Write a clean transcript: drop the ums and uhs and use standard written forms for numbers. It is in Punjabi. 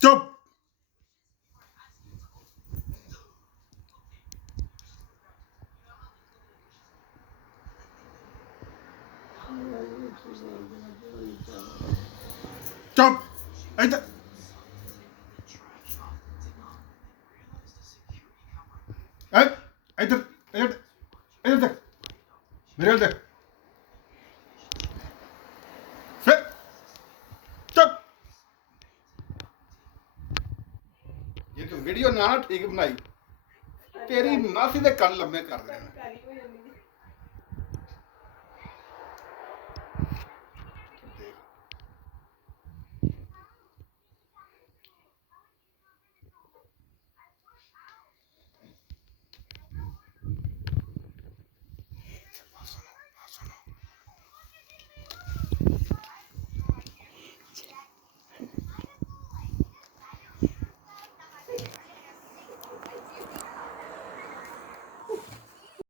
ਚੁੱਪ। ਚੁੱਪ ਇੱਧਰ। ਇੱਧਰ ਇੱਧਰ ਇੱਧਰ ਦੇਖ, ਮੇਰੇ ਵੱਲ ਦੇਖ। ਫਿਰ ਚੁੱਪ। ਜੇ ਤੂੰ ਵੀਡੀਓ ਨਾ ਠੀਕ ਬਣਾਈ ਤੇਰੀ ਮਾਸੀ ਦੇ ਕੰਨ ਲੰਮੇ ਕਰ ਦੇਣੇ।